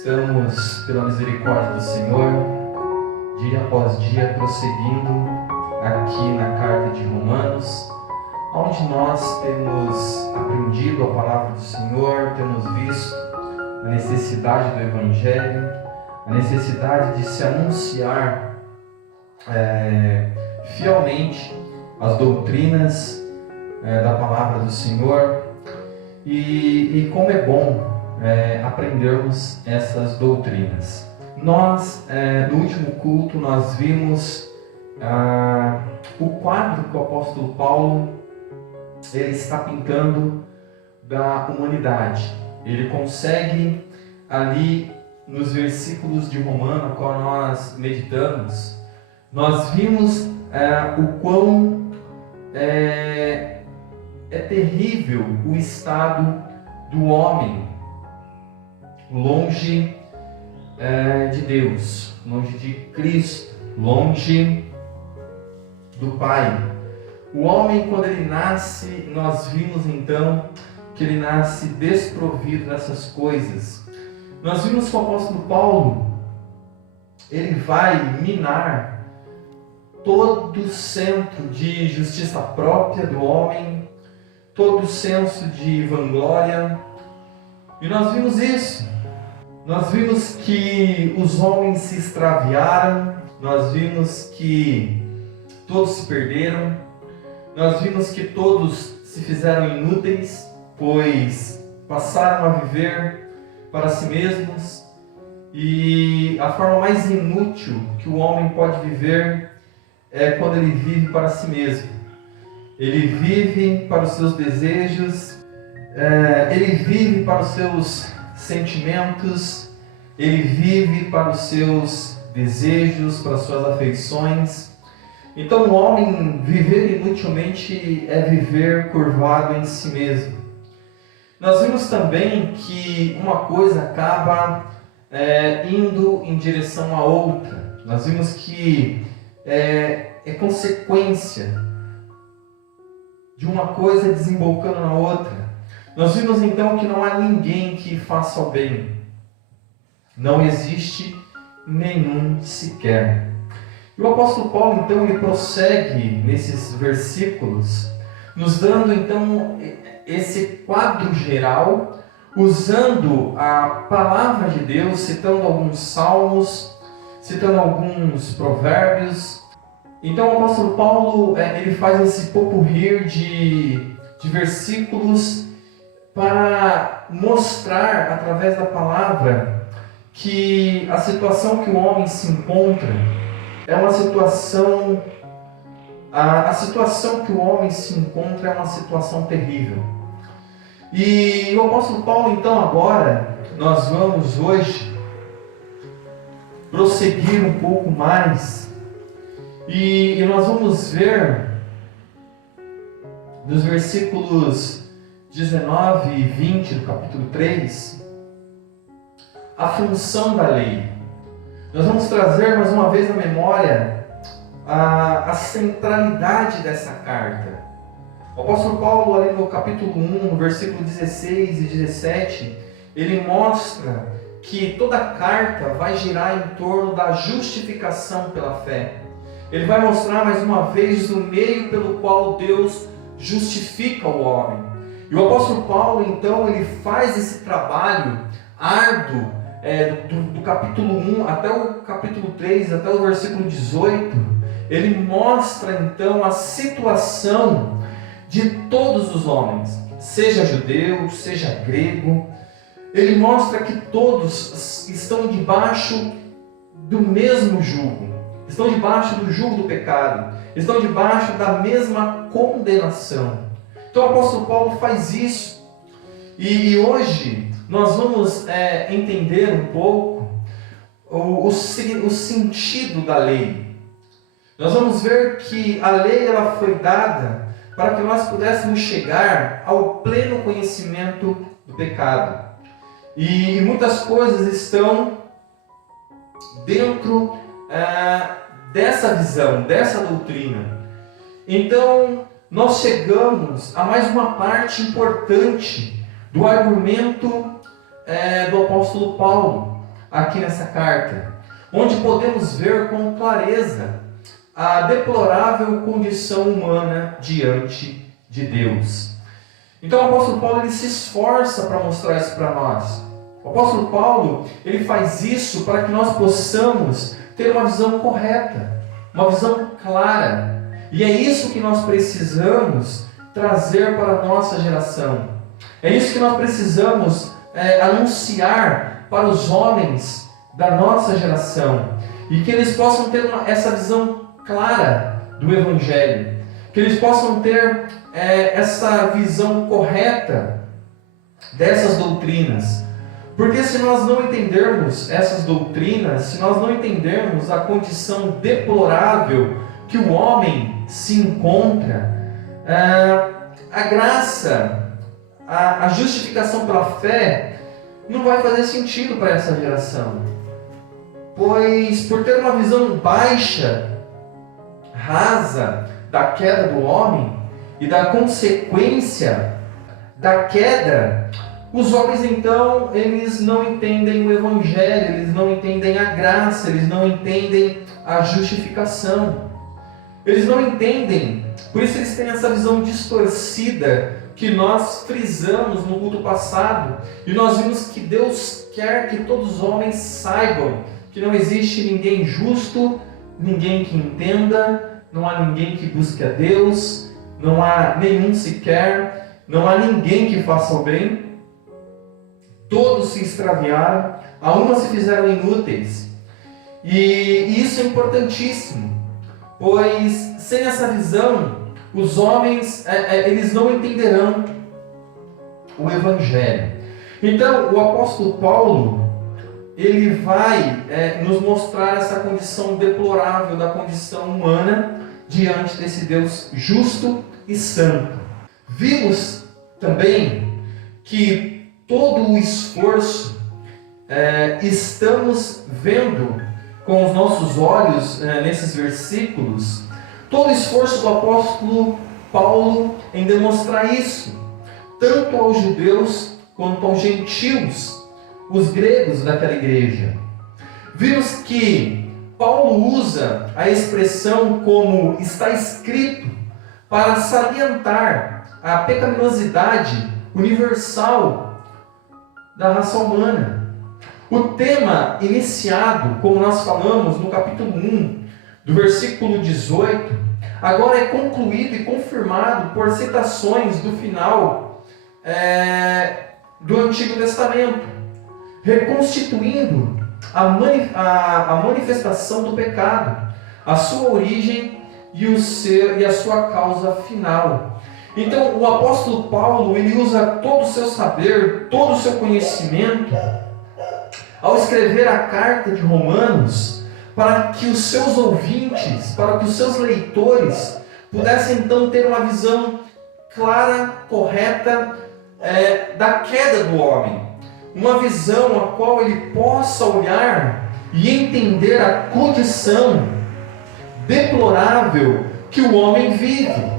Estamos, pela misericórdia do Senhor, dia após dia, prosseguindo aqui na carta de Romanos, onde nós temos aprendido a palavra do Senhor, temos visto a necessidade do Evangelho, a necessidade de se anunciar fielmente as doutrinas da palavra do Senhor, e como é bom aprendermos essas doutrinas. Nós, no último culto, nós vimos o quadro que o apóstolo Paulo ele está pintando da humanidade. Ele consegue ali nos versículos de Romanos, qual nós meditamos, nós vimos o quão é terrível o estado do homem longe de Deus, longe de Cristo, longe do Pai. O homem, quando ele nasce, nós vimos então que ele nasce desprovido dessas coisas. Nós vimos que o apóstolo Paulo, ele vai minar todo o centro de justiça própria do homem, todo o senso de vanglória. E nós vimos isso. Nós vimos que os homens se extraviaram, nós vimos que todos se perderam, nós vimos que todos se fizeram inúteis, pois passaram a viver para si mesmos, e a forma mais inútil que o homem pode viver é quando ele vive para si mesmo. Ele vive para os seus desejos, ele vive para os seus sentimentos, ele vive para os seus desejos, para as suas afeições. Então o homem viver inutilmente é viver curvado em si mesmo. Nós vimos também que uma coisa acaba indo em direção à outra. Nós vimos que é consequência de uma coisa desembocando na outra. Nós vimos então que não há ninguém que faça o bem. Não existe nenhum sequer. E o apóstolo Paulo então ele prossegue nesses versículos, nos dando então esse quadro geral, usando a palavra de Deus, citando alguns salmos, citando alguns provérbios. Então o apóstolo Paulo ele faz esse popurrí de versículos para mostrar através da palavra que a situação que o homem se encontra é uma situação, a situação que o homem se encontra é uma situação terrível. E o apóstolo Paulo então agora, nós vamos hoje prosseguir um pouco mais e nós vamos ver dos versículos 19 e 20 do capítulo 3, a função da lei. Nós vamos trazer mais uma vez à memória a centralidade dessa carta. O apóstolo Paulo, ali no capítulo 1, no versículo 16 e 17, ele mostra que toda a carta vai girar em torno da justificação pela fé. Ele vai mostrar mais uma vez o meio pelo qual Deus justifica o homem. E o apóstolo Paulo, então, ele faz esse trabalho árduo do capítulo 1 até o capítulo 3, até o versículo 18. Ele mostra, então, a situação de todos os homens, seja judeu, seja grego. Ele mostra que todos estão debaixo do mesmo jugo, estão debaixo do jugo do pecado, estão debaixo da mesma condenação. Então o apóstolo Paulo faz isso. E hoje nós vamos entender um pouco o sentido da lei. Nós vamos ver que a lei ela foi dada para que nós pudéssemos chegar ao pleno conhecimento do pecado. E muitas coisas estão dentro dessa visão, dessa doutrina. Então, nós chegamos a mais uma parte importante do argumento do apóstolo Paulo. aqui nessa carta, onde podemos ver com clareza a deplorável condição humana diante de Deus. Então o apóstolo Paulo ele se esforça para mostrar isso para nós. O apóstolo Paulo ele faz isso para que nós possamos ter uma visão correta, uma visão clara. E é isso que nós precisamos trazer para a nossa geração. É isso que nós precisamos anunciar para os homens da nossa geração. E que eles possam ter essa visão clara do Evangelho. Que eles possam ter essa visão correta dessas doutrinas. Porque se nós não entendermos essas doutrinas, se nós não entendermos a condição deplorável que o homem se encontra, a graça, a justificação pela fé não vai fazer sentido para essa geração. Pois por ter uma visão baixa, rasa da queda do homem e da consequência da queda, os homens então, eles não entendem o Evangelho, eles não entendem a graça, eles não entendem a justificação. Eles não entendem, por isso eles têm essa visão distorcida que nós frisamos no culto passado. E nós vimos que Deus quer que todos os homens saibam que não existe ninguém justo, ninguém que entenda, não há ninguém que busque a Deus, não há nenhum sequer, não há ninguém que faça o bem. Todos se extraviaram, a uma se fizeram inúteis. E isso é importantíssimo, pois sem essa visão, os homens eles não entenderão o Evangelho. Então, o apóstolo Paulo, ele vai nos mostrar essa condição deplorável da condição humana diante desse Deus justo e santo. Vimos também que todo o esforço estamos vendo com os nossos olhos nesses versículos, todo o esforço do apóstolo Paulo em demonstrar isso, tanto aos judeus quanto aos gentios, os gregos daquela igreja. Vimos que Paulo usa a expressão como está escrito para salientar a pecaminosidade universal da raça humana. O tema iniciado, como nós falamos no capítulo 1, do versículo 18, agora é concluído e confirmado por citações do final do Antigo Testamento, reconstituindo a manifestação do pecado, a sua origem e a sua causa final. Então o apóstolo Paulo ele usa todo o seu saber, todo o seu conhecimento ao escrever a carta de Romanos, para que os seus ouvintes, para que os seus leitores pudessem então ter uma visão clara, correta da queda do homem, uma visão a qual ele possa olhar e entender a condição deplorável que o homem vive.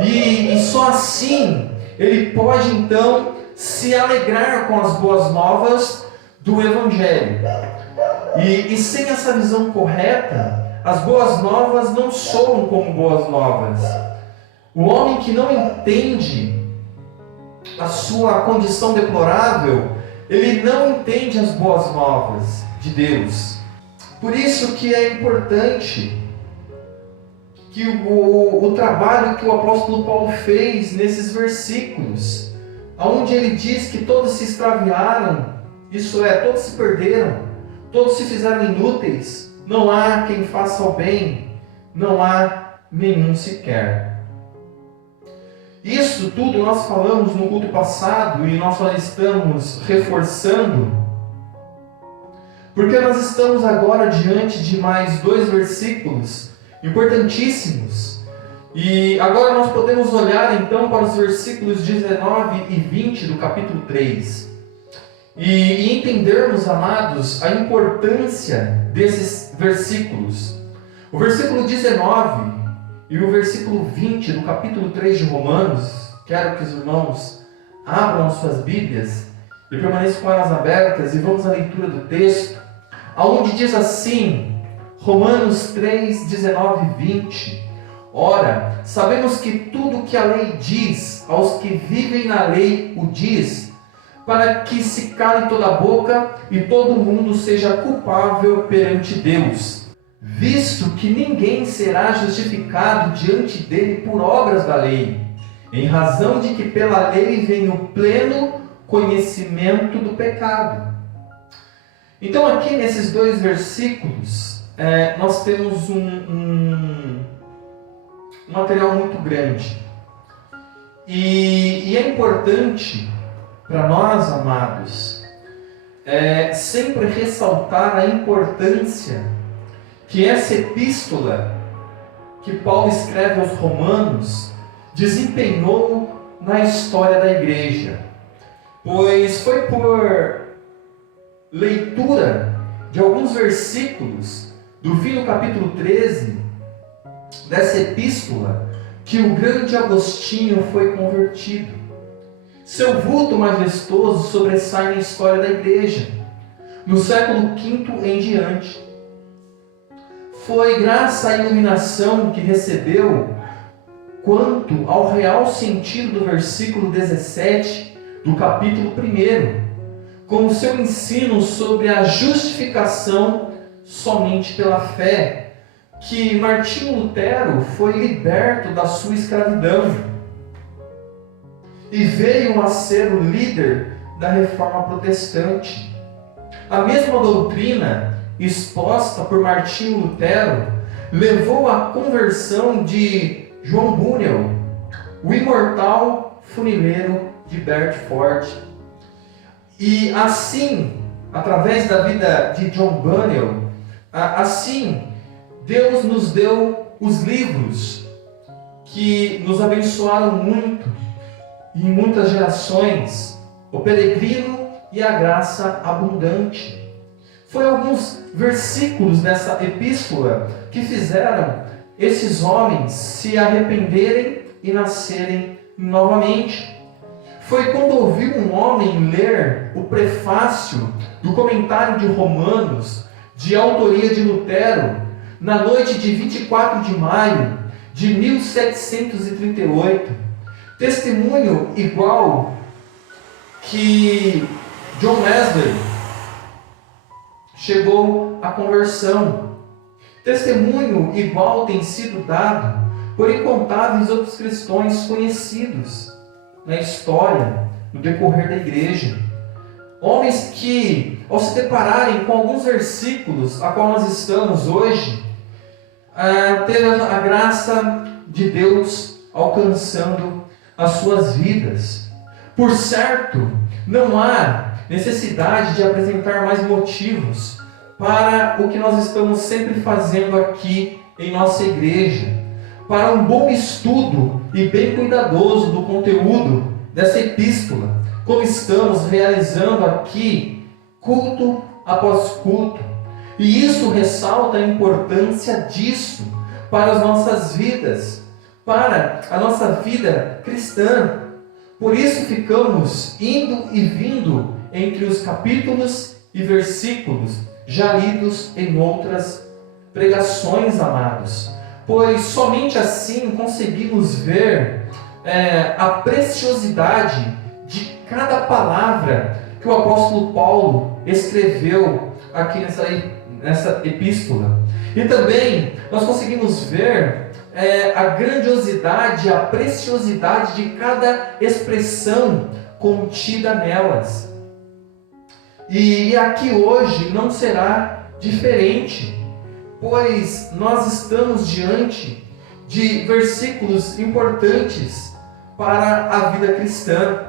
E só assim ele pode então se alegrar com as boas novas do Evangelho. E sem essa visão correta, as boas novas não soam como boas novas. O homem que não entende a sua condição deplorável, ele não entende as boas novas de Deus. Por isso que é importante que o trabalho que o apóstolo Paulo fez nesses versículos, onde ele diz que todos se extraviaram, isso é, todos se perderam, todos se fizeram inúteis, não há quem faça o bem, não há nenhum sequer. Isso tudo nós falamos no culto passado e nós só estamos reforçando, porque nós estamos agora diante de mais 2 versículos importantíssimos. E agora nós podemos olhar então para os versículos 19 e 20 do capítulo 3 e entendermos, amados, a importância desses versículos. O versículo 19 e o versículo 20 do capítulo 3 de Romanos, quero que os irmãos abram as suas Bíblias e permaneçam com elas abertas e vamos à leitura do texto. aonde diz assim, Romanos 3, 19 e 20, ora, sabemos que tudo que a lei diz, aos que vivem na lei o diz, para que se cale toda a boca e todo mundo seja culpável perante Deus, visto que ninguém será justificado diante dele por obras da lei, em razão de que pela lei vem o pleno conhecimento do pecado. Então aqui nesses dois versículos, nós temos um material muito grande. E é importante para nós, amados, sempre ressaltar a importância que essa epístola que Paulo escreve aos Romanos desempenhou na história da igreja. Pois foi por leitura de alguns versículos do fim do capítulo 13 dessa epístola que o grande Agostinho foi convertido. Seu vulto majestoso sobressai na história da igreja, no século V em diante. Foi graças à iluminação que recebeu quanto ao real sentido do versículo 17 do capítulo 1, com o seu ensino sobre a justificação somente pela fé, que Martinho Lutero foi liberto da sua escravidão e veio a ser o líder da reforma protestante. A mesma doutrina exposta por Martinho Lutero levou à conversão de João Bunyan, o imortal funileiro de Bertford. E assim, através da vida de John Bunyan, assim Deus nos deu os livros que nos abençoaram muito e em muitas gerações, o Peregrino e a Graça Abundante. Foi alguns versículos dessa epístola que fizeram esses homens se arrependerem e nascerem novamente. Foi quando ouvi um homem ler o prefácio do comentário de Romanos, de autoria de Lutero, na noite de 24 de maio de 1738, testemunho igual que John Wesley chegou à conversão. Testemunho igual tem sido dado por incontáveis outros cristãos conhecidos na história, no decorrer da igreja. Homens que, ao se depararem com alguns versículos a qual nós estamos hoje, ter a graça de Deus alcançando as suas vidas. Por certo, não há necessidade de apresentar mais motivos para o que nós estamos sempre fazendo aqui em nossa igreja, para um bom estudo e bem cuidadoso do conteúdo dessa epístola, como estamos realizando aqui, culto após culto. E isso ressalta a importância disso para as nossas vidas, para a nossa vida cristã. Por isso ficamos indo e vindo entre os capítulos e versículos já lidos em outras pregações, amados. Pois somente assim conseguimos ver a preciosidade de cada palavra que o apóstolo Paulo escreveu aqui nessa epístola. E também nós conseguimos ver a grandiosidade, a preciosidade de cada expressão contida nelas. E aqui hoje não será diferente, pois nós estamos diante de versículos importantes para a vida cristã.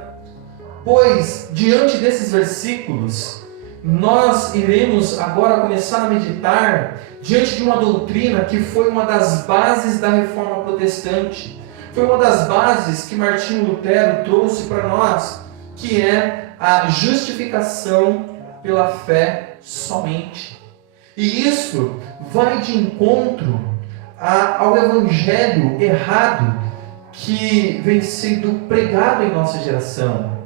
Pois, diante desses versículos, nós iremos agora começar a meditar diante de uma doutrina que foi uma das bases da reforma protestante. Foi uma das bases que Martinho Lutero trouxe para nós, que é a justificação pela fé somente. E isso vai de encontro ao evangelho errado que vem sendo pregado em nossa geração.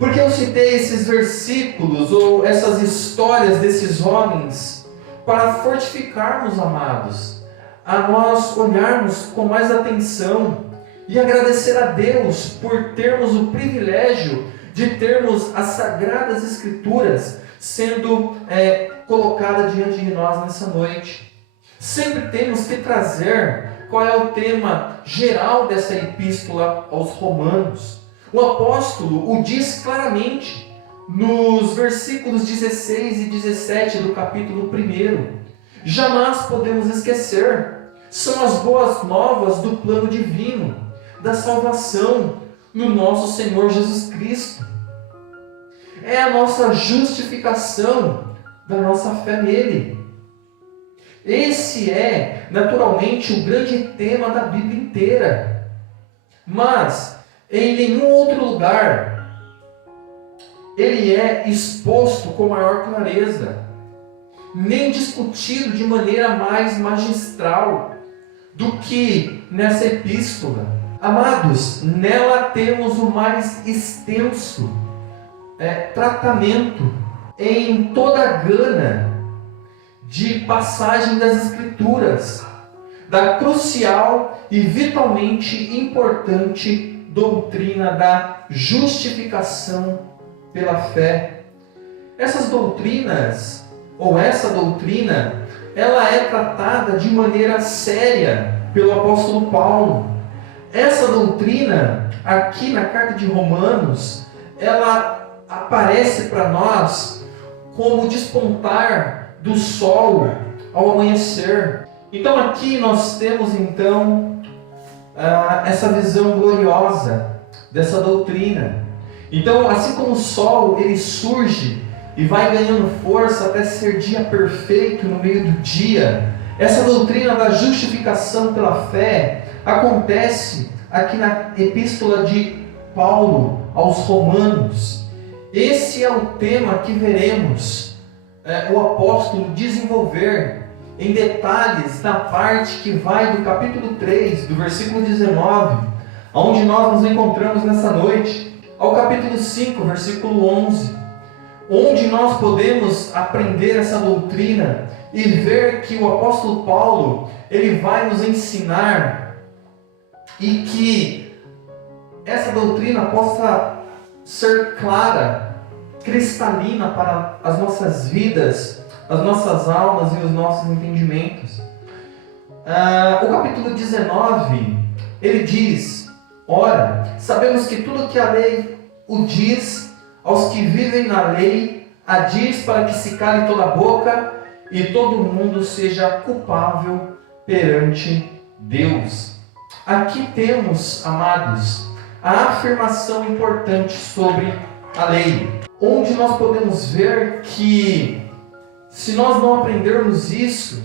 Por que eu citei esses versículos ou essas histórias desses homens? Para fortificarmos, amados, a nós olharmos com mais atenção e agradecer a Deus por termos o privilégio de termos as Sagradas Escrituras sendo colocada diante de nós nessa noite. Sempre temos que trazer qual é o tema geral dessa epístola aos Romanos. O apóstolo o diz claramente nos versículos 16 e 17 do capítulo 1. Jamais podemos esquecer, são as boas novas do plano divino, da salvação no nosso Senhor Jesus Cristo. É a nossa justificação da nossa fé nele. Esse é, naturalmente, o grande tema da Bíblia inteira. Mas, em nenhum outro lugar, ele é exposto com maior clareza, nem discutido de maneira mais magistral do que nessa epístola. Amados, nela temos o mais extenso tratamento em toda a gama de passagem das Escrituras, da crucial e vitalmente importante doutrina da justificação pela fé. Essas doutrinas, ou essa doutrina, ela é tratada de maneira séria pelo apóstolo Paulo. Essa doutrina, aqui na carta de Romanos, ela aparece para nós como despontar do sol ao amanhecer. Então aqui nós temos essa visão gloriosa dessa doutrina. Então, assim como o sol ele surge e vai ganhando força até ser dia perfeito no meio do dia, essa doutrina da justificação pela fé acontece aqui na epístola de Paulo aos Romanos. Esse é o tema que veremos o apóstolo desenvolver em detalhes na parte que vai do capítulo 3, do versículo 19, onde nós nos encontramos nessa noite, ao capítulo 5, versículo 11, onde nós podemos aprender essa doutrina e ver que o apóstolo Paulo ele vai nos ensinar e que essa doutrina possa ser clara, cristalina para as nossas vidas, as nossas almas e os nossos entendimentos. O capítulo 19, ele diz: ora, sabemos que tudo que a lei o diz, aos que vivem na lei, a diz para que se cale toda a boca e todo mundo seja culpável perante Deus. Aqui temos, amados, a afirmação importante sobre a lei, onde nós podemos ver que se nós não aprendermos isso,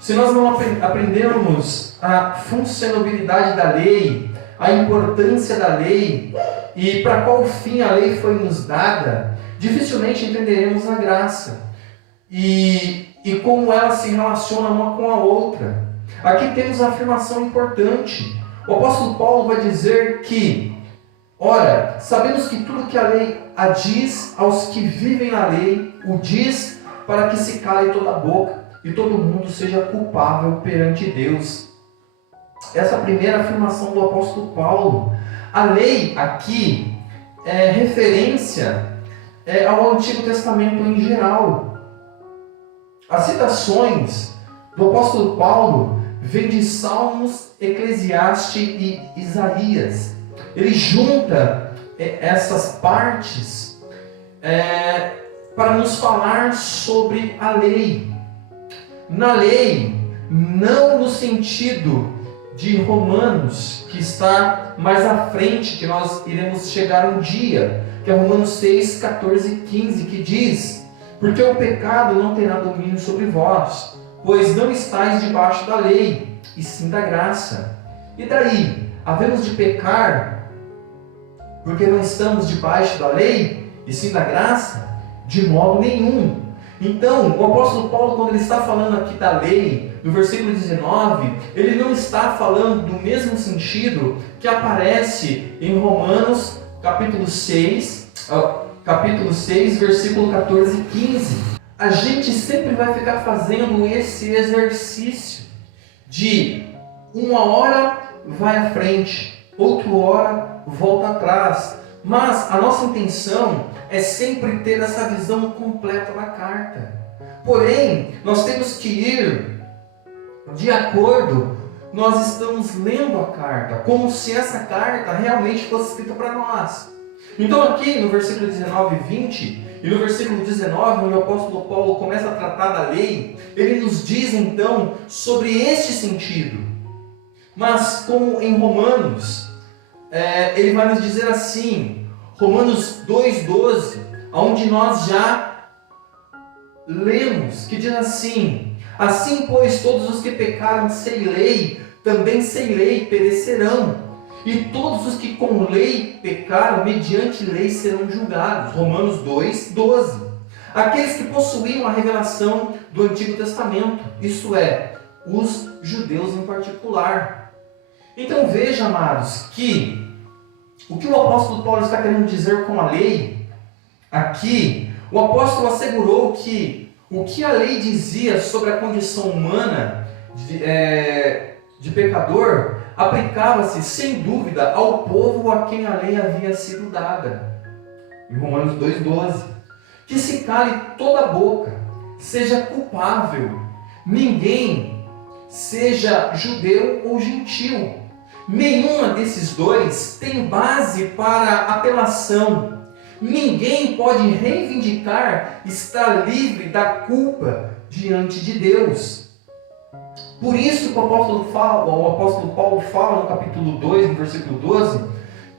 se nós não aprendermos a funcionalidade da lei, a importância da lei e para qual fim a lei foi nos dada, dificilmente entenderemos a graça e como ela se relaciona uma com a outra. Aqui temos a afirmação importante. O apóstolo Paulo vai dizer que, ora, sabemos que tudo que a lei a diz aos que vivem na lei, o diz para que se cale toda a boca e todo mundo seja culpável perante Deus. Essa primeira afirmação do apóstolo Paulo. A lei aqui é referência ao Antigo Testamento em geral. As citações do apóstolo Paulo vêm de Salmos, Eclesiastes e Isaías. Ele junta essas partes para nos falar sobre a lei. Na lei, não no sentido de Romanos, que está mais à frente, que nós iremos chegar um dia, que é Romanos 6, 14 e 15, que diz: porque o pecado não terá domínio sobre vós, pois não estáis debaixo da lei, e sim da graça. E daí, havemos de pecar porque não estamos debaixo da lei, e sim da graça? De modo nenhum. Então, o apóstolo Paulo, quando ele está falando aqui da lei, no versículo 19, ele não está falando do mesmo sentido que aparece em Romanos, capítulo 6, capítulo 6, versículo 14 e 15. A gente sempre vai ficar fazendo esse exercício de uma hora vai à frente, outra hora volta atrás. Mas a nossa intenção é sempre ter essa visão completa da carta. Porém, nós temos que ir de acordo, nós estamos lendo a carta, como se essa carta realmente fosse escrita para nós. Então aqui no versículo 19 e 20, e no versículo 19, onde o apóstolo Paulo começa a tratar da lei, ele nos diz então sobre este sentido. Mas como em Romanos, ele vai nos dizer assim, Romanos 2,12, onde nós já lemos, que diz assim: assim, pois, todos os que pecaram sem lei, também sem lei perecerão. E todos os que com lei pecaram, mediante lei serão julgados. Romanos 2,12. Aqueles que possuíam a revelação do Antigo Testamento, isto é, os judeus em particular. Então veja, amados, que o que o apóstolo Paulo está querendo dizer com a lei, aqui, o apóstolo assegurou que o que a lei dizia sobre a condição humana de pecador, aplicava-se sem dúvida ao povo a quem a lei havia sido dada. Em Romanos 2,12. Que se cale toda a boca, seja culpável, ninguém seja judeu ou gentil. Nenhuma desses dois tem base para apelação. Ninguém pode reivindicar estar livre da culpa diante de Deus. Por isso que o apóstolo Paulo fala no capítulo 2, no versículo 12,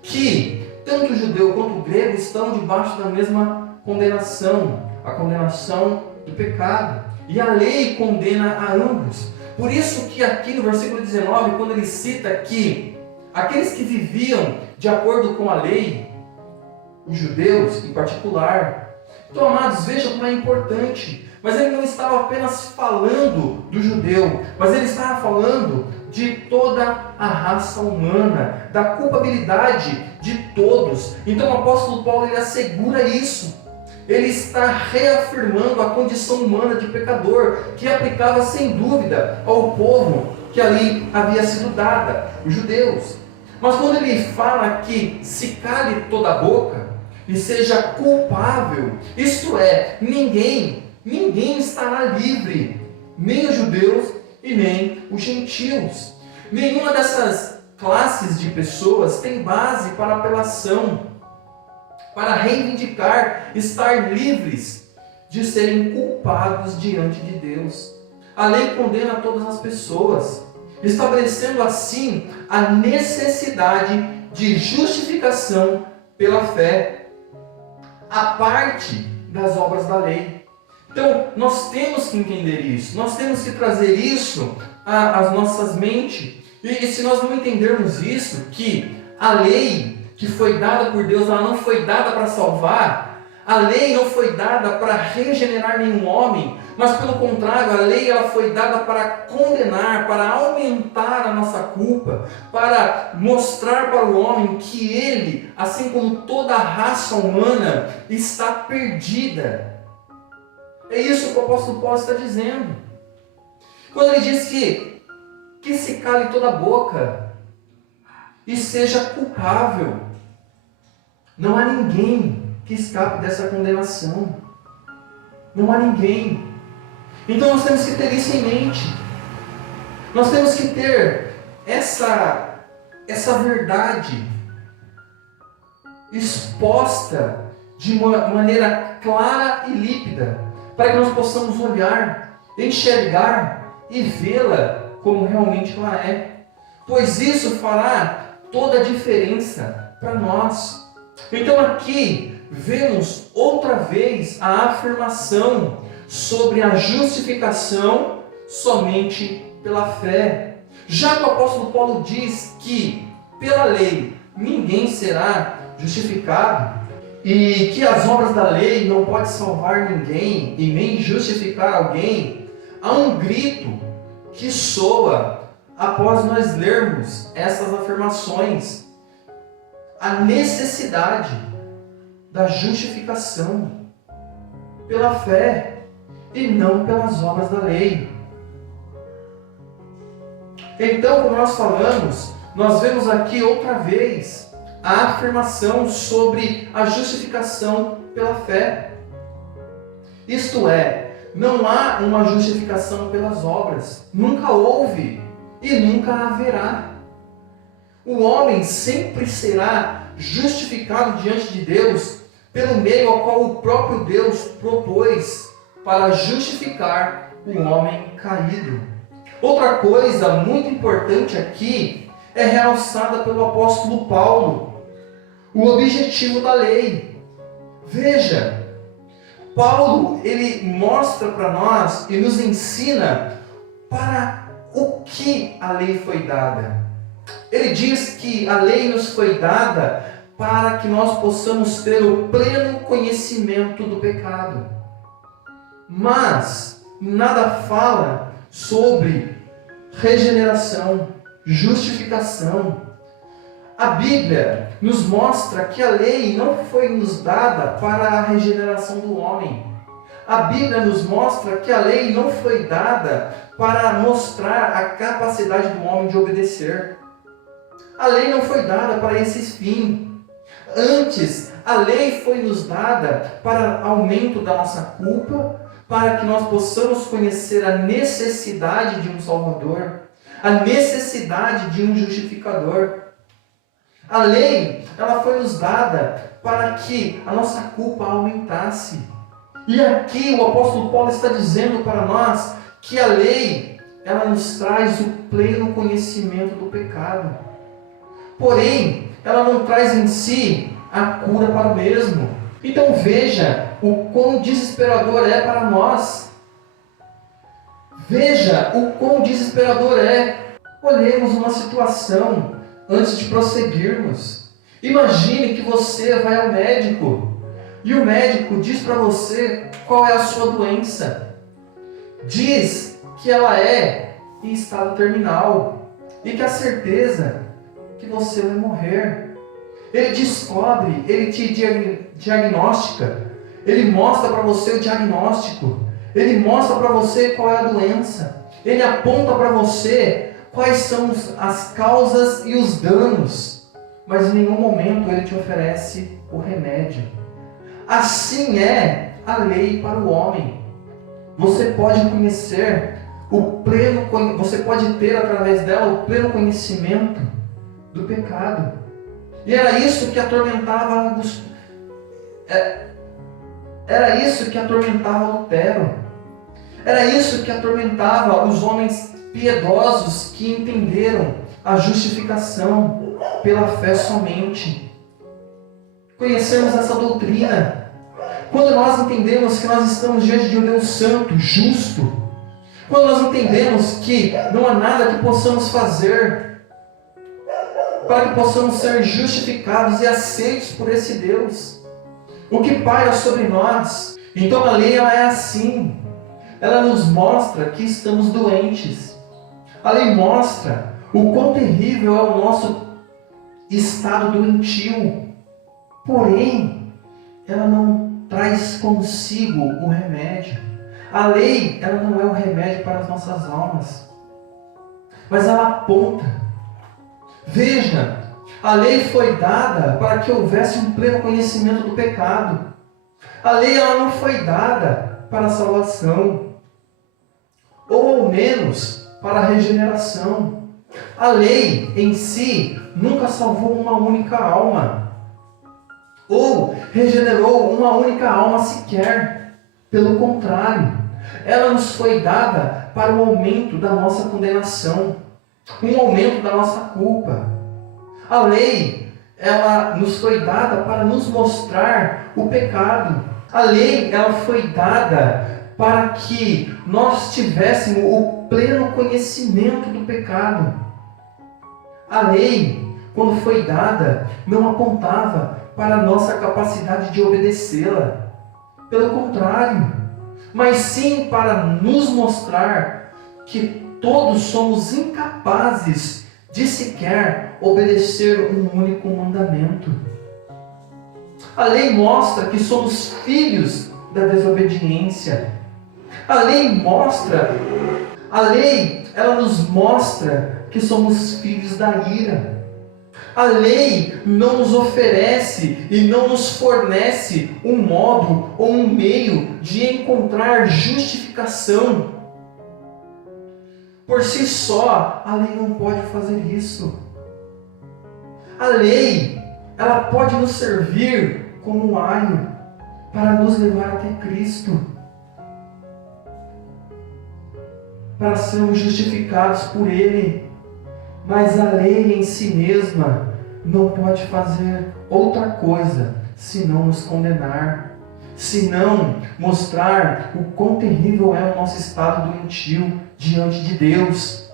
que tanto o judeu quanto o grego estão debaixo da mesma condenação, a condenação do pecado. E a lei condena a ambos. Por isso que aqui no versículo 19, quando ele cita que aqueles que viviam de acordo com a lei, os judeus em particular. Então, amados, vejam como é importante. Mas ele não estava apenas falando do judeu, mas ele estava falando de toda a raça humana, da culpabilidade de todos. Então o apóstolo Paulo ele assegura isso. Ele está reafirmando a condição humana de pecador, que aplicava sem dúvida ao povo que ali havia sido dada, os judeus. Mas quando ele fala que se cale toda a boca e seja culpável, isto é, ninguém estará livre, nem os judeus e nem os gentios. Nenhuma dessas classes de pessoas tem base para apelação, para reivindicar estar livres de serem culpados diante de Deus. A lei condena todas as pessoas, estabelecendo assim a necessidade de justificação pela fé, a parte das obras da lei. Então, nós temos que entender isso, nós temos que trazer isso às nossas mentes. E se nós não entendermos isso, que a lei que foi dada por Deus, ela não foi dada para salvar, a lei não foi dada para regenerar nenhum homem, mas pelo contrário, a lei ela foi dada para condenar, para aumentar a nossa culpa, para mostrar para o homem que ele, assim como toda a raça humana, está perdida. É isso que o apóstolo Paulo está dizendo. Quando ele diz que se cale toda a boca e seja culpável, não há ninguém que escape dessa condenação. Não há ninguém. Então nós temos que ter isso em mente. Nós temos que ter essa verdade exposta de uma maneira clara e límpida, para que nós possamos olhar, enxergar e vê-la como realmente ela é. Pois isso fará toda a diferença para nós. Então aqui vemos outra vez a afirmação sobre a justificação somente pela fé. Já que o apóstolo Paulo diz que pela lei ninguém será justificado e que as obras da lei não podem salvar ninguém e nem justificar alguém, há um grito que soa após nós lermos essas afirmações. A necessidade da justificação pela fé e não pelas obras da lei. Então, como nós falamos, nós vemos aqui outra vez a afirmação sobre a justificação pela fé. Isto é, não há uma justificação pelas obras. Nunca houve e nunca haverá. O homem sempre será justificado diante de Deus pelo meio ao qual o próprio Deus propôs para justificar o homem caído. Outra coisa muito importante aqui é realçada pelo apóstolo Paulo: o objetivo da lei. Veja, Paulo, ele mostra para nós e nos ensina para o que a lei foi dada. Ele diz que a lei nos foi dada para que nós possamos ter o pleno conhecimento do pecado. Mas nada fala sobre regeneração, justificação. A Bíblia nos mostra que a lei não foi nos dada para a regeneração do homem. A Bíblia nos mostra que a lei não foi dada para mostrar a capacidade do homem de obedecer. A lei não foi dada para esse fim. Antes, a lei foi nos dada para aumento da nossa culpa, para que nós possamos conhecer a necessidade de um Salvador, a necessidade de um justificador. A lei, ela foi nos dada para que a nossa culpa aumentasse. E aqui o apóstolo Paulo está dizendo para nós que a lei, ela nos traz o pleno conhecimento do pecado. Porém, ela não traz em si a cura para o mesmo. Então veja o quão desesperador é para nós. Veja o quão desesperador é. Olhemos uma situação antes de prosseguirmos. Imagine que você vai ao médico e o médico diz para você qual é a sua doença. Diz que ela é em estado terminal e que a certeza que você vai morrer. Ele descobre, ele te diagnostica, ele mostra para você o diagnóstico, ele mostra para você qual é a doença, ele aponta para você quais são as causas e os danos, mas em nenhum momento ele te oferece o remédio. Assim é a lei para o homem. Você pode conhecer você pode ter através dela o pleno conhecimento do pecado. E era isso que atormentava Lutero. Era isso que atormentava os homens piedosos que entenderam a justificação pela fé somente. Conhecermos essa doutrina. Quando nós entendemos que nós estamos diante de um Deus santo, justo, quando nós entendemos que não há nada que possamos fazer para que possamos ser justificados e aceitos por esse Deus, o que paira sobre nós. Então a lei, ela é assim. Ela nos mostra que estamos doentes. A lei mostra o quão terrível é o nosso estado doentio. Porém, ela não traz consigo o remédio. A lei, ela não é o remédio para as nossas almas, mas ela aponta. Veja, a lei foi dada para que houvesse um pleno conhecimento do pecado. A lei, ela não foi dada para a salvação, ou ao menos para a regeneração. A lei em si nunca salvou uma única alma, ou regenerou uma única alma sequer. Pelo contrário, ela nos foi dada para o aumento da nossa condenação, um aumento da nossa culpa. A lei, ela nos foi dada para nos mostrar o pecado. A lei, ela foi dada para que nós tivéssemos o pleno conhecimento do pecado. A lei, quando foi dada, não apontava para a nossa capacidade de obedecê-la. Pelo contrário, mas sim para nos mostrar que todos somos incapazes de sequer obedecer um único mandamento. A lei mostra que somos filhos da desobediência. A lei, ela nos mostra que somos filhos da ira. A lei não nos oferece e não nos fornece um modo ou um meio de encontrar justificação. Por si só, a lei não pode fazer isso. A lei, ela pode nos servir como um aio para nos levar até Cristo, para sermos justificados por Ele. Mas a lei em si mesma não pode fazer outra coisa senão nos condenar, senão mostrar o quão terrível é o nosso estado doentio diante de Deus.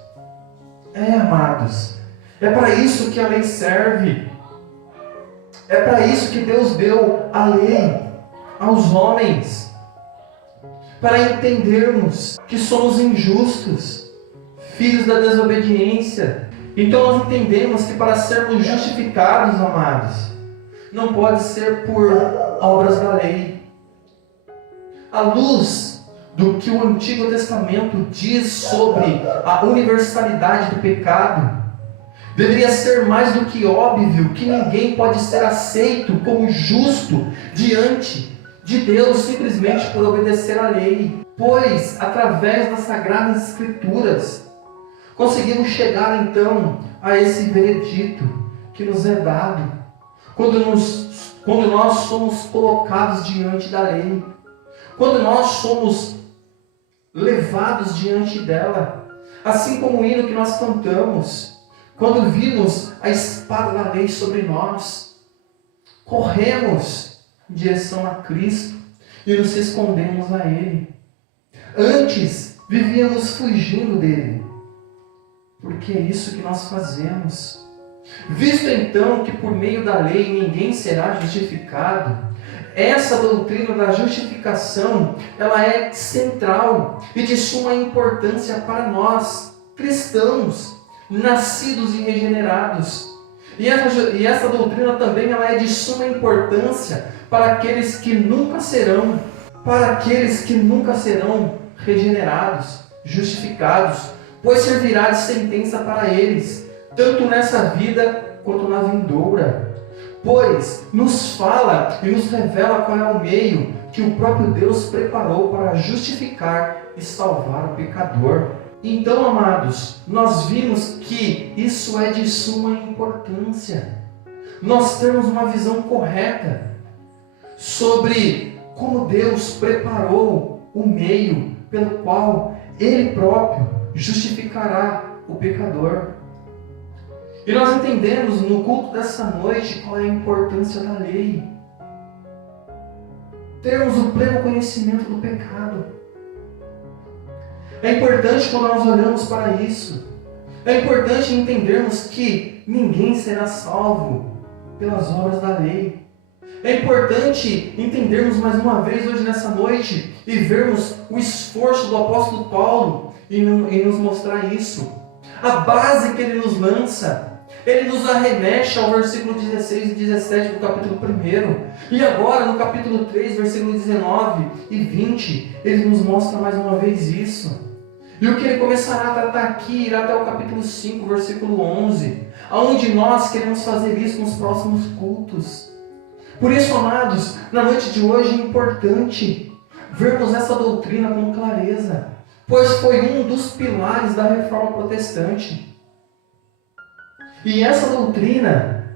Amados, é para isso que a lei serve. É para isso que Deus deu a lei aos homens, para entendermos que somos injustos, filhos da desobediência. Então nós entendemos que para sermos justificados, amados, não pode ser por obras da lei. À luz do que o Antigo Testamento diz sobre a universalidade do pecado, deveria ser mais do que óbvio que ninguém pode ser aceito como justo diante de Deus simplesmente por obedecer à lei. Pois, através das Sagradas Escrituras, conseguimos chegar então a esse veredito que nos é dado quando nós somos colocados diante da lei, quando nós somos levados diante dela, assim como o hino que nós cantamos, quando vimos a espada da lei sobre nós, corremos em direção a Cristo e nos escondemos a Ele. Antes vivíamos fugindo dele, porque é isso que nós fazemos. Visto então que por meio da lei ninguém será justificado, essa doutrina da justificação, ela é central e de suma importância para nós, cristãos, nascidos e regenerados. E essa doutrina também ela é de suma importância para aqueles que nunca serão regenerados, justificados, pois servirá de sentença para eles, tanto nessa vida quanto na vindoura. Pois nos fala e nos revela qual é o meio que o próprio Deus preparou para justificar e salvar o pecador. Então, amados, nós vimos que isso é de suma importância. Nós temos uma visão correta sobre como Deus preparou o meio pelo qual Ele próprio justificará o pecador. E nós entendemos no culto dessa noite qual é a importância da lei. Termos o pleno conhecimento do pecado. É importante quando nós olhamos para isso. É importante entendermos que ninguém será salvo pelas obras da lei. É importante entendermos mais uma vez hoje nessa noite e vermos o esforço do apóstolo Paulo em nos mostrar isso. A base que ele nos lança, ele nos arremete ao versículo 16 e 17 do capítulo 1. E agora no capítulo 3, versículo 19 e 20, ele nos mostra mais uma vez isso. E o que ele começará a tratar aqui irá até o capítulo 5, versículo 11, onde nós queremos fazer isso nos próximos cultos. Por isso, amados, na noite de hoje é importante vermos essa doutrina com clareza, pois foi um dos pilares da Reforma Protestante. E essa doutrina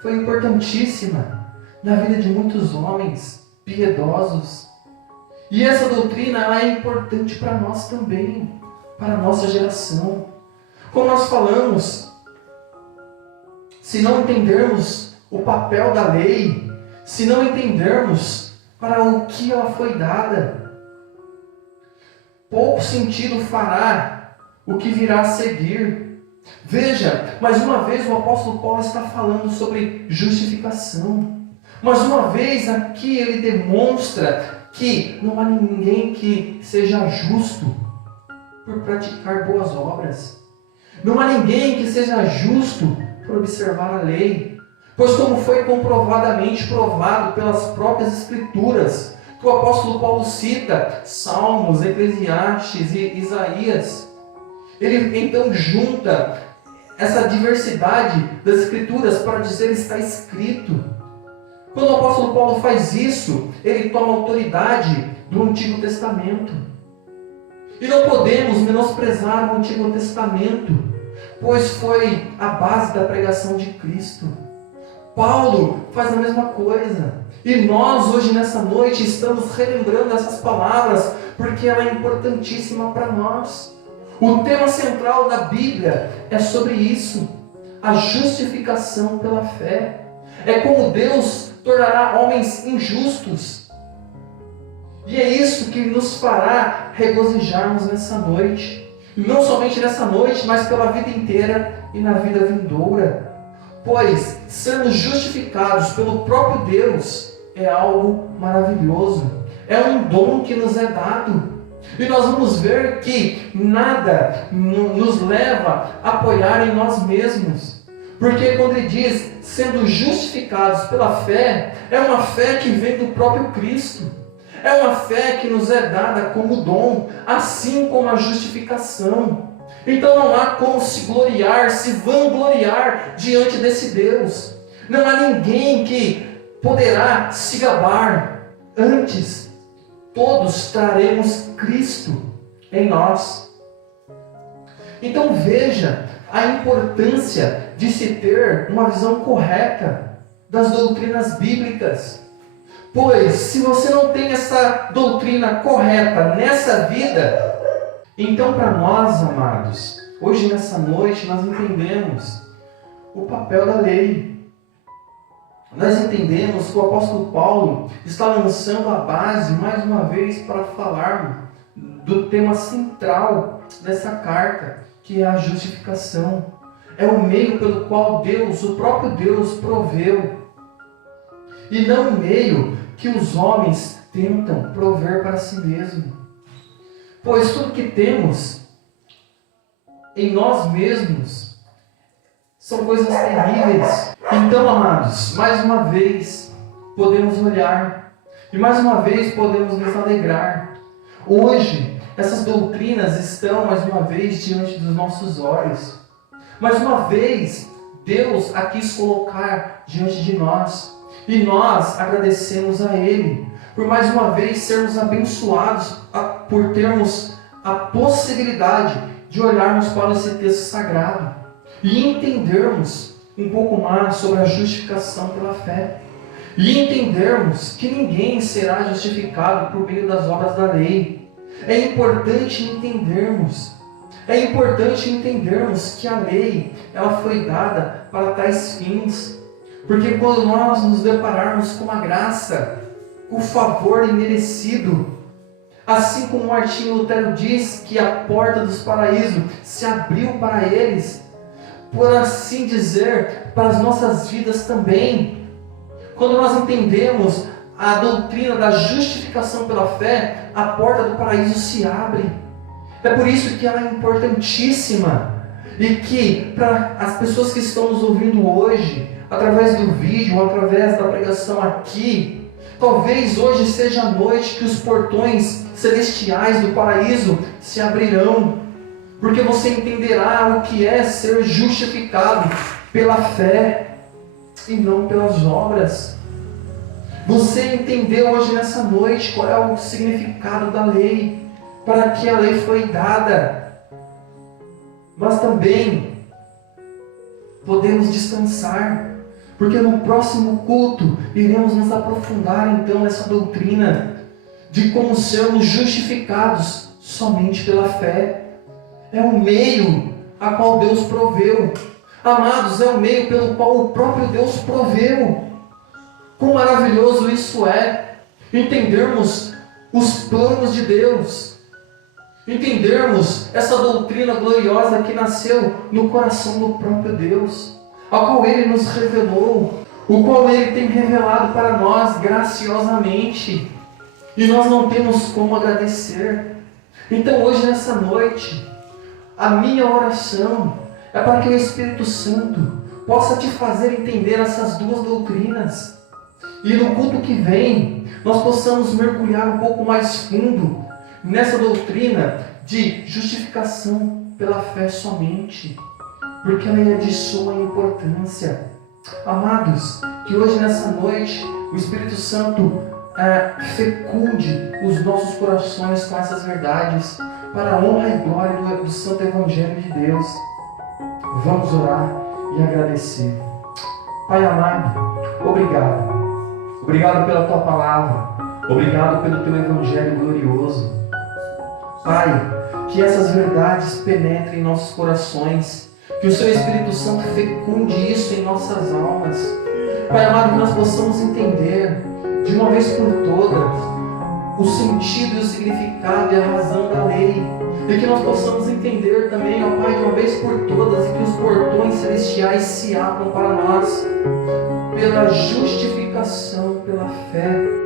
foi importantíssima na vida de muitos homens piedosos. E essa doutrina ela é importante para nós também, para a nossa geração. Como nós falamos, se não entendermos o papel da lei, se não entendermos para o que ela foi dada, pouco sentido fará o que virá a seguir. Veja, mais uma vez o apóstolo Paulo está falando sobre justificação. Mais uma vez aqui ele demonstra que não há ninguém que seja justo por praticar boas obras. Não há ninguém que seja justo por observar a lei. Pois como foi comprovadamente provado pelas próprias Escrituras, que o apóstolo Paulo cita, Salmos, Eclesiastes e Isaías, ele então junta essa diversidade das Escrituras para dizer está escrito. Quando o apóstolo Paulo faz isso, ele toma autoridade do Antigo Testamento. E não podemos menosprezar o Antigo Testamento, pois foi a base da pregação de Cristo. Paulo faz a mesma coisa. E nós hoje nessa noite estamos relembrando essas palavras, porque ela é importantíssima para nós. O tema central da Bíblia é sobre isso, a justificação pela fé. É como Deus tornará homens injustos. E é isso que nos fará regozijarmos nessa noite. E não somente nessa noite, mas pela vida inteira e na vida vindoura. Pois sermos justificados pelo próprio Deus é algo maravilhoso. É um dom que nos é dado. E nós vamos ver que nada nos leva a apoiar em nós mesmos. Porque quando ele diz, sendo justificados pela fé, é uma fé que vem do próprio Cristo. É uma fé que nos é dada como dom, assim como a justificação. Então não há como se gloriar, se vangloriar diante desse Deus. Não há ninguém que poderá se gabar. Antes, todos traremos Cristo em nós. Então veja a importância de se ter uma visão correta das doutrinas bíblicas. Pois se você não tem essa doutrina correta nessa vida, então para nós, amados, hoje nessa noite nós entendemos o papel da lei. Nós entendemos que o apóstolo Paulo está lançando a base mais uma vez para falarmos do tema central dessa carta, que é a justificação. É o meio pelo qual Deus, o próprio Deus, proveu. E não o meio que os homens tentam prover para si mesmos. Pois tudo que temos em nós mesmos são coisas terríveis. Então, amados, mais uma vez podemos olhar e mais uma vez podemos nos alegrar. Hoje, essas doutrinas estão mais uma vez diante dos nossos olhos. Mais uma vez, Deus a quis colocar diante de nós. E nós agradecemos a Ele por mais uma vez sermos abençoados por termos a possibilidade de olharmos para esse texto sagrado e entendermos um pouco mais sobre a justificação pela fé. E entendermos que ninguém será justificado por meio das obras da lei. É importante entendermos que a lei ela foi dada para tais fins. Porque quando nós nos depararmos com a graça, o favor imerecido, assim como Martinho Lutero diz que a porta dos paraísos se abriu para eles, por assim dizer, para as nossas vidas também. Quando nós entendemos a doutrina da justificação pela fé, a porta do paraíso se abre. É por isso que ela é importantíssima. E que para as pessoas que estão nos ouvindo hoje, através do vídeo, ou através da pregação aqui, talvez hoje seja a noite que os portões celestiais do paraíso se abrirão, porque você entenderá o que é ser justificado pela fé e não pelas obras. Você entendeu hoje nessa noite qual é o significado da lei, para que a lei foi dada, mas também podemos descansar, porque no próximo culto iremos nos aprofundar então nessa doutrina de como sermos justificados somente pela fé. É o meio a qual Deus proveu. Amados, é o meio pelo qual o próprio Deus proveu. Quão maravilhoso isso é, entendermos os planos de Deus, entendermos essa doutrina gloriosa que nasceu no coração do próprio Deus, a qual Ele nos revelou, o qual Ele tem revelado para nós graciosamente, e nós não temos como agradecer. Então hoje nessa noite, a minha oração é para que o Espírito Santo possa te fazer entender essas duas doutrinas. E no culto que vem, nós possamos mergulhar um pouco mais fundo nessa doutrina de justificação pela fé somente, porque ela é de suma importância. Amados, que hoje nessa noite o Espírito Santo fecunde os nossos corações com essas verdades, para a honra e glória do Santo Evangelho de Deus. Vamos orar e agradecer. Pai amado, obrigado. Obrigado pela Tua Palavra. Obrigado pelo Teu Evangelho glorioso. Pai, que essas verdades penetrem em nossos corações. Que o Seu Espírito Santo fecunde isso em nossas almas. Pai amado, que nós possamos entender de uma vez por todas o sentido e o significado e a razão da lei. E que nós possamos entender também, ó Pai, de uma vez por todas, e que os portões celestiais se abram para nós pela justificação, pela fé.